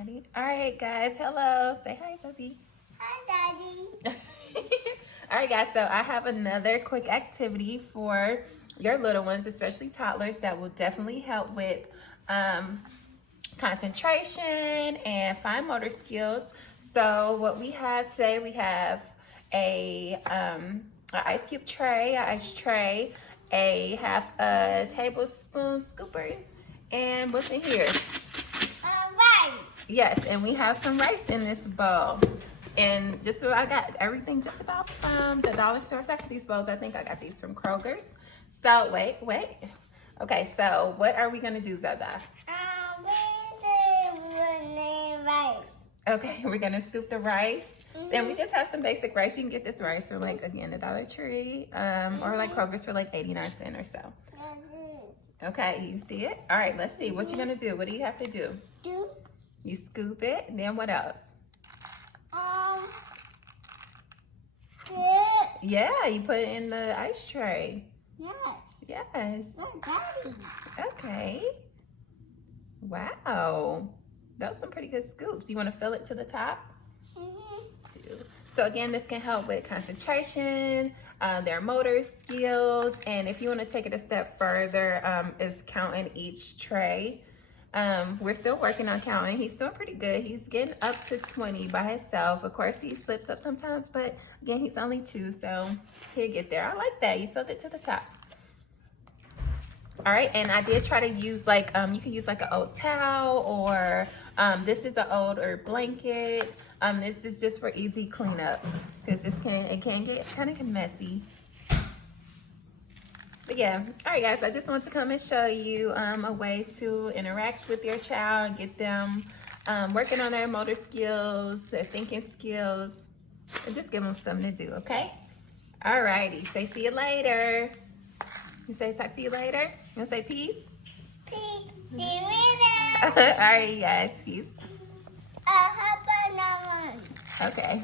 Ready? All right, guys. Hello. Say hi, Sophie. Hi, Daddy. All right, guys. So I have another quick activity for your little ones, especially toddlers, that will definitely help with concentration and fine motor skills. So what we have today, we have an ice cube tray, an ice tray, a half a tablespoon scooper, and what's in here? Rice. Yes, and we have some rice in this bowl. And just so I got everything just about from the dollar store. Except for these bowls, I think I got these from Kroger's. So wait. Okay, so what are we gonna do, Zaza? Rice. Okay, we're gonna scoop the rice. And we just have some basic rice. You can get this rice from like, again, the Dollar Tree, or like Kroger's for like 89 cents or so. Okay, you see it? All right, let's see. What you gonna do? What do you have to do? You scoop it, and then what else? Yeah, you put it in the ice tray. Yes. Yes. Daddy. Okay. Wow. That was some pretty good scoops. You want to fill it to the top? So again, this can help with concentration, their motor skills, and if you want to take it a step further, is counting each tray. We're still working on counting. He's doing pretty good. He's getting up to 20 by himself. Of course, he slips up sometimes, but again, he's only 2, so he'll get there. I like that. You filled it to the top. All right, and I did try to use like, you can use like an old towel, or this is an older blanket. This is just for easy cleanup, because it can get kind of messy. But yeah, all right, guys, I just want to come and show you a way to interact with your child, get them working on their motor skills, their thinking skills, and just give them something to do, okay? All righty, say see you later. You say talk to you later? You gonna say peace? Peace. See you later. All right, guys, peace. Have another one. Okay.